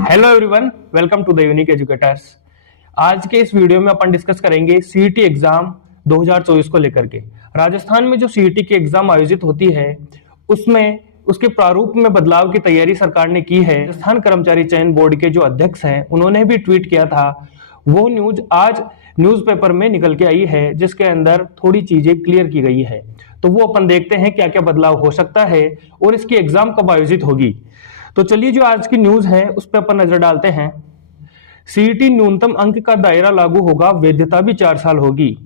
Hello everyone, welcome to the unique educators. आज के इस वीडियो में अपन डिस्कस करेंगे सीईटी एग्जाम 2024 को लेकर के। राजस्थान में जो सीईटी की एग्जाम आयोजित होती है उसमें उसके प्रारूप में बदलाव की तैयारी सरकार ने की है। राजस्थान कर्मचारी चयन बोर्ड के जो अध्यक्ष हैं उन्होंने भी ट्वीट किया था। वो न्यूज आज न्यूज़पेपर में निकल के आई है जिसके अंदर थोड़ी चीजें क्लियर की गई है। तो वो अपन देखते हैं क्या क्या बदलाव हो सकता है और इसकी एग्जाम कब आयोजित होगी। तो चलिए जो आज की न्यूज है उस पर अपन नजर डालते हैं। सीईटी न्यूनतम अंक का दायरा लागू होगा, वैधता भी 4 साल होगी।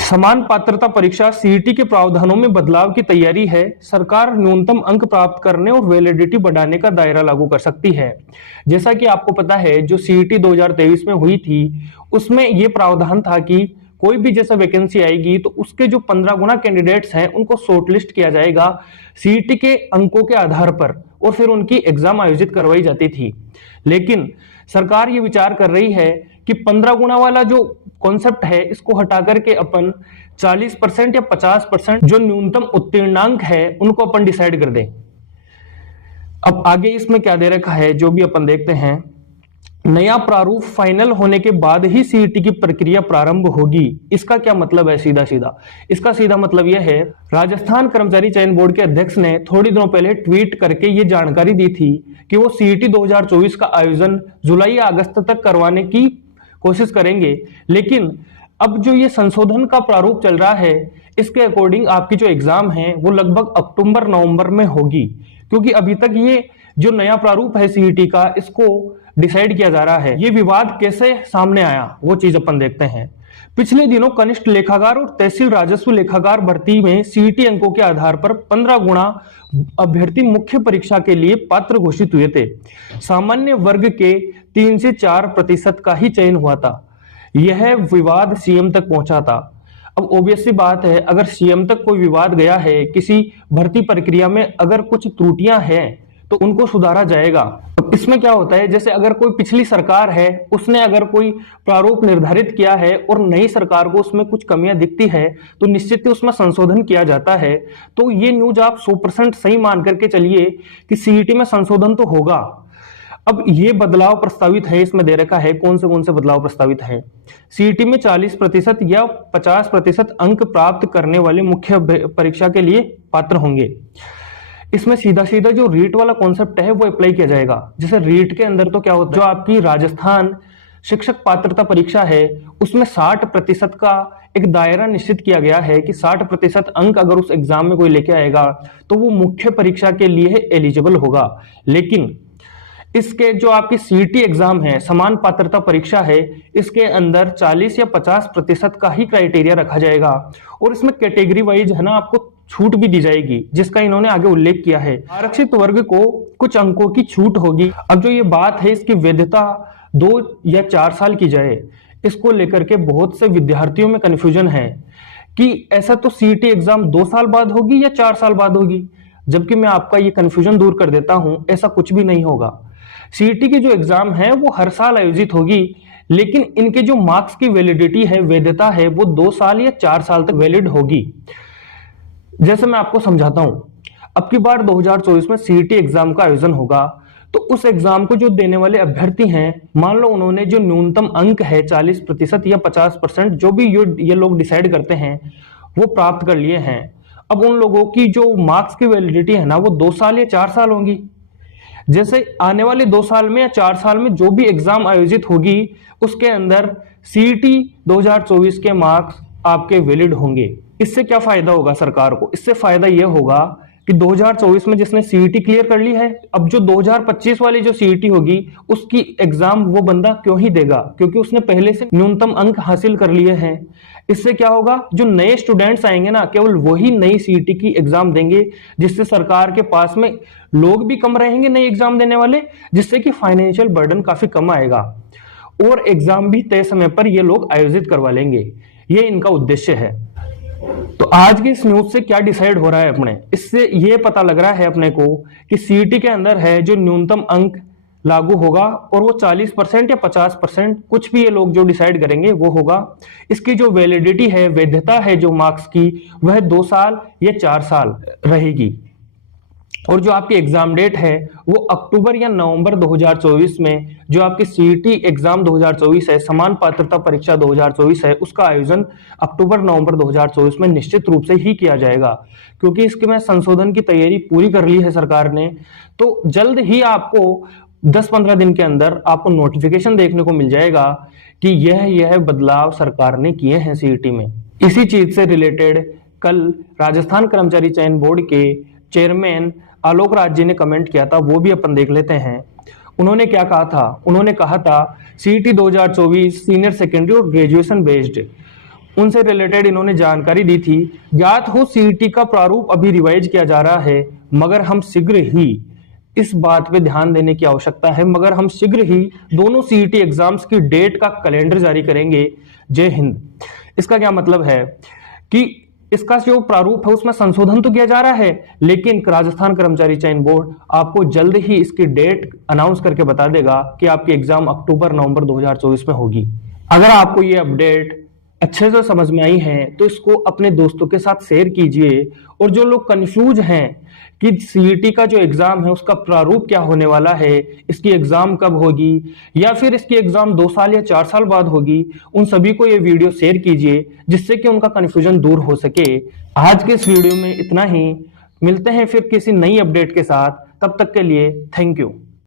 समान पात्रता परीक्षा सीईटी के प्रावधानों में बदलाव की तैयारी है। सरकार न्यूनतम अंक प्राप्त करने और वैलिडिटी बढ़ाने का दायरा लागू कर सकती है। जैसा कि आपको पता है जो सीईटी 2023 में हुई थी उसमें यह प्रावधान था कि कोई भी जैसा वैकेंसी आएगी तो उसके जो 15 गुना कैंडिडेट्स हैं उनको शॉर्टलिस्ट किया जाएगा सीईटी के अंकों के आधार पर और फिर उनकी एग्जाम आयोजित करवाई जाती थी। लेकिन सरकार ये विचार कर रही है कि 15 गुना वाला जो कॉन्सेप्ट है इसको हटा करके अपन 40% या 50% जो न्यूनतम उत्तीर्णांक है उनको अपन डिसाइड कर दें। अब आगे इसमें क्या दे रखा है जो भी अपन देखते हैं। नया प्रारूप फाइनल होने के बाद ही सीईटी की प्रक्रिया प्रारंभ होगी। इसका क्या मतलब है? सीधा सीधा इसका सीधा मतलब यह है, राजस्थान कर्मचारी चयन बोर्ड के अध्यक्ष ने थोड़ी दिनों पहले ट्वीट करके यह जानकारी दी थी कि वो सीईटी 2024 का आयोजन जुलाई या अगस्त तक करवाने की कोशिश करेंगे। लेकिन अब जो ये संशोधन का प्रारूप चल रहा है इसके अकॉर्डिंग आपकी जो एग्जाम है वो लगभग अक्टूबर नवंबर में होगी, क्योंकि अभी तक ये जो नया प्रारूप है सीईटी का इसको डिसाइड किया जा रहा है। ये विवाद कैसे सामने आया वो चीज अपन देखते हैं। पिछले दिनों कनिष्ठ लेखाकार और तहसील राजस्व लेखाकार भर्ती में सीईटी अंकों के आधार पर 15 गुना अभ्यर्थी मुख्य परीक्षा के लिए पात्र घोषित हुए थे। सामान्य वर्ग के 3 से 4% का ही चयन हुआ था। यह विवाद सीएम तक पहुंचा था। अब ऑब्वियस सी बात है, अगर सीएम तक कोई विवाद गया है, किसी भर्ती प्रक्रिया में अगर कुछ त्रुटियां हैं तो उनको सुधारा जाएगा। तो इसमें क्या होता है, जैसे अगर कोई पिछली सरकार है उसने अगर कोई प्रारूप निर्धारित किया है और नई सरकार को उसमें कुछ कमियां दिखती है तो निश्चित ही उसमें संशोधन किया जाता है। तो ये न्यूज आप 100% सही मान करके चलिए कि सीईटी में संशोधन तो होगा। अब ये बदलाव प्रस्तावित है, इसमें दे रखा है कौन से बदलाव प्रस्तावित है। सीईटी में 40% या 50% अंक प्राप्त करने वाले मुख्य परीक्षा के लिए पात्र होंगे। इसमें सीधा सीधा जो रीट वाला कॉन्सेप्ट है वो अप्लाई किया जाएगा। जैसे रीट के अंदर तो क्या होता है, जो आपकी राजस्थान शिक्षक पात्रता परीक्षा है उसमें 60% का एक दायरा निश्चित किया गया है कि 60% अंक अगर उस एग्जाम में कोई लेके आएगा तो वो मुख्य परीक्षा के लिए एलिजिबल होगा। लेकिन इसके जो आपकी सीईटी एग्जाम है, समान पात्रता परीक्षा है, इसके अंदर 40 या 50% का ही क्राइटेरिया रखा जाएगा और इसमें कैटेगरी वाइज है ना आपको छूट भी दी जाएगी, जिसका इन्होंने आगे उल्लेख किया है। आरक्षित वर्ग को कुछ अंकों की छूट होगी। अब जो ये बात है इसकी वैधता 2 या 4 साल की जाए, इसको लेकर के बहुत से विद्यार्थियों में कंफ्यूजन है कि ऐसा तो सीईटी एग्जाम 2 साल बाद होगी या 4 साल बाद होगी। जबकि मैं आपका ये कंफ्यूजन दूर कर देता हूं, ऐसा कुछ भी नहीं होगा। सीईटी की जो एग्जाम है वो हर साल आयोजित होगी, लेकिन इनके जो मार्क्स की वैलिडिटी है, वैधता है, वो 2 साल या 4 साल तक वैलिड होगी। जैसे मैं आपको समझाता हूं, अब की बार 2024 में सीईटी एग्जाम का आयोजन होगा तो उस एग्जाम को जो देने वाले अभ्यर्थी हैं, मान लो उन्होंने जो न्यूनतम अंक है 40% या 50% जो भी ये लोग डिसाइड करते हैं वो प्राप्त कर लिए हैं। अब उन लोगों की जो मार्क्स की वैलिडिटी है ना वो 2 साल या 4 साल होंगी। जैसे आने वाले 2 साल में या 4 साल में जो भी एग्जाम आयोजित होगी उसके अंदर सीईटी 2024 के मार्क्स आपके वैलिड होंगे। इससे क्या फायदा होगा सरकार को? इससे फायदा यह होगा कि 2024 में जिसने सीईटी क्लियर कर ली है, अब जो 2025 वाली जो सीईटी होगी उसकी एग्जाम वो बंदा क्यों ही देगा, क्योंकि उसने पहले से न्यूनतम अंक हासिल कर लिए हैं। इससे क्या होगा, जो नए स्टूडेंट्स आएंगे ना केवल वही नई सीईटी की एग्जाम देंगे, जिससे सरकार के पास में लोग भी कम रहेंगे नई एग्जाम देने वाले, जिससे कि फाइनेंशियल बर्डन काफी कम आएगा और एग्जाम भी तय समय पर ये लोग आयोजित करवा लेंगे। ये इनका उद्देश्य है। तो आज की इस न्यूज से क्या डिसाइड हो रहा है अपने, इससे ये पता लग रहा है अपने को कि सीईटी के अंदर है जो न्यूनतम अंक लागू होगा और वो 40% या 50% कुछ भी ये लोग जो डिसाइड करेंगे वो होगा। इसकी जो वैलिडिटी है, वैधता है जो मार्क्स की, वह 2 साल या 4 साल रहेगी। और जो आपकी एग्जाम डेट है वो अक्टूबर या नवंबर 2024 में जो आपकी सीईटी एग्जाम 2024 है, समान पात्रता परीक्षा 2024 है, उसका आयोजन अक्टूबर नवंबर 2024 में निश्चित रूप से ही किया जाएगा। क्योंकि इसके में संशोधन की तैयारी पूरी कर ली है सरकार ने, तो जल्द ही आपको 10-15 दिन के अंदर आपको नोटिफिकेशन देखने को मिल जाएगा कि यह बदलाव सरकार ने किए हैं सीईटी में। इसी चीज से रिलेटेड कल राजस्थान कर्मचारी चयन बोर्ड के चेयरमैन आलोक राज जी ने कमेंट किया था, वो भी अपन देख लेते हैं। उन्होंने क्या कहा था? उन्होंने कहा था सीईटी 2024 सीनियर सेकेंडरी और ग्रेजुएशन बेस्ड, उनसे रिलेटेड इन्होंने जानकारी दी थी। ज्ञात हो सीईटी का प्रारूप अभी रिवाइज किया जा रहा है, मगर हम शीघ्र ही इस बात पे ध्यान देने की आवश्यकता है, मगर हम शीघ्र ही दोनों सीईटी एग्जाम्स की डेट का कैलेंडर जारी करेंगे। जय हिंद। इसका क्या मतलब है कि इसका जो प्रारूप है उसमें संशोधन तो किया जा रहा है, लेकिन राजस्थान कर्मचारी चयन बोर्ड आपको जल्द ही इसकी डेट अनाउंस करके बता देगा कि आपकी एग्जाम अक्टूबर नवंबर 2024 में होगी। अगर आपको ये अपडेट अच्छे से समझ में आई है तो इसको अपने दोस्तों के साथ शेयर कीजिए। और जो लोग कंफ्यूज हैं कि सीईटी का जो एग्जाम है उसका प्रारूप क्या होने वाला है, इसकी एग्जाम कब होगी, या फिर इसकी एग्जाम 2 साल या 4 साल बाद होगी, उन सभी को ये वीडियो शेयर कीजिए जिससे कि उनका कंफ्यूजन दूर हो सके। आज के इस वीडियो में इतना ही। मिलते हैं फिर किसी नई अपडेट के साथ, तब तक के लिए थैंक यू।